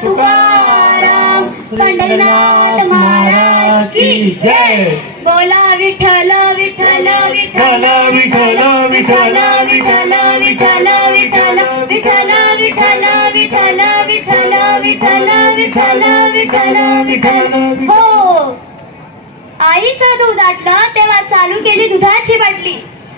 तुकाराम, पंढरीनाथ महाराज की जय। बोला विठ्ठल विठ्ठल विठ्ठल विठ्ठल विठ्ठल विठ्ठल विठ्ठल विठ्ठल विठ्ठल विठ्ठल विठ्ठल विठ्ठल विठ्ठल विठ्ठल विठ्ठल विठ्ठल। हो, आईचं दूध आटलं तेव्हा चालू केली दुधाची बाटली।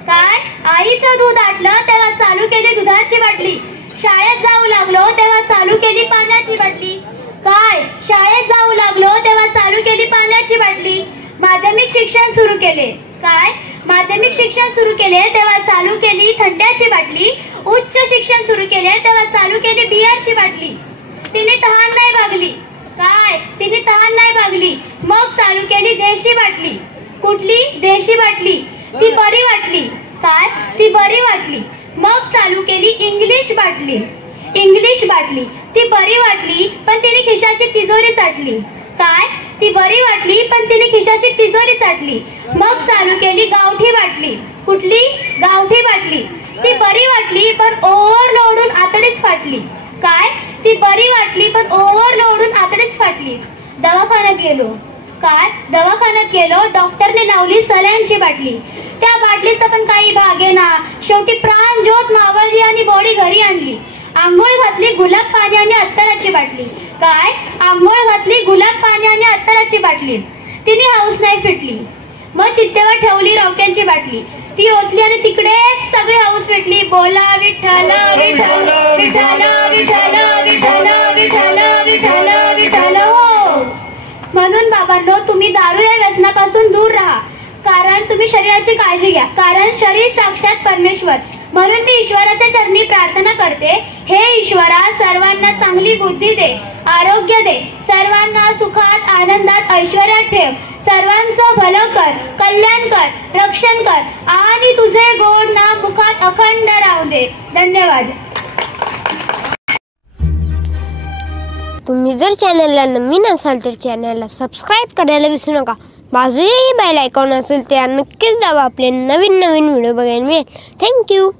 काय? आईचं दूध आटलं तेव्हा चालू केली दुधाची बाटली। शाळेत जाऊ लागलो तेव्हा चालू केली पाण्याची बाटली। काय? शाळेत जाऊ लागलो तेव्हा चालू केली पाण्याची बाटली। माध्यमिक शिक्षण सुरू केले। काय? माध्यमिक शिक्षण सुरू केले तेव्हा चालू केली थंड्याची बाटली। उच्च शिक्षण सुरू केले तेव्हा चालू केली बियरची बाटली। तिने तहान नाही भागली। काय? तिने तहान नाही भागली, मग चालू केली देशी बाटली। कुठली? देशी बाटली। ती बरी वाटली। काय? ती बरी वाटली, मग चालू केली इंग्लिश बाटली। इंग्लिश बाटली। ती बरी वाटली पण तिने खिशाची तिजोरी चाटली। काय? ती बरी वाटली पण तिने खिशाची तिजोरी चाटली, मग चालू केली गावठी बाटली। कुठली? गावठी बाटली। ती बरी वाटली पण ओव्हरलोडून आतडीच फाटली। काय? ती बरी वाटली पण ओव्हरलोडून आतडीच फाटली। दवाखान्यात गेलो। काय? दवाखान्यात गेलो, डॉक्टरने लावली सलाईनची बाटली। त्या बाटलीचा पण काही भागेना, शेवटी प्राण ज्योत मावळली आणि बॉडी घरी आणली। आंघोळ घातली गुलाब पाणी आणि अत्तराची बाटली। काय? आंघोळ घातली गुलाब पाणी आणि अत्तराची बाटली। तिने हाऊस नाही फिटली, मग चित्तेवर ठेवली रॉकेलची बाटली। ती ओतली आणि तिकडेच सगळी हाऊस फिटली। बोला विठ्ठल विठ्ठल विठ्ठल विठ्ठल विठ्ठल विठ्ठल विठ्ठल विठ्ठल। हो, म्हणून बाबांनो, तुम्ही दारू या व्यसनापासून दूर राहा, कारण तुम्ही शरीराची काळजी घ्या, कारण शरीर साक्षात परमेश्वर। म्हणून मी ईश्वराच्या चरणी प्रार्थना करते, हे ईश्वरा, सर्वांना चांगली बुद्धी दे, आरोग्य दे, सर्वांना सुखात आनंदात ऐश्वर्यात ठेव, सर्वांचं भलं कर, कल्याण कर, रक्षण कर आणि तुझे गोड नाम मुखात अखंड राहू दे। धन्यवाद। तुम्ही जर चॅनलला नवीन असाल तर चॅनलला सबस्क्राईब करायला विसरू नका। बाजूलाही बेल आयकॉन असेल त्या नक्कीच दाबा, आपले नवीन व्हिडिओ बघायला मिळेल। थँक्यू।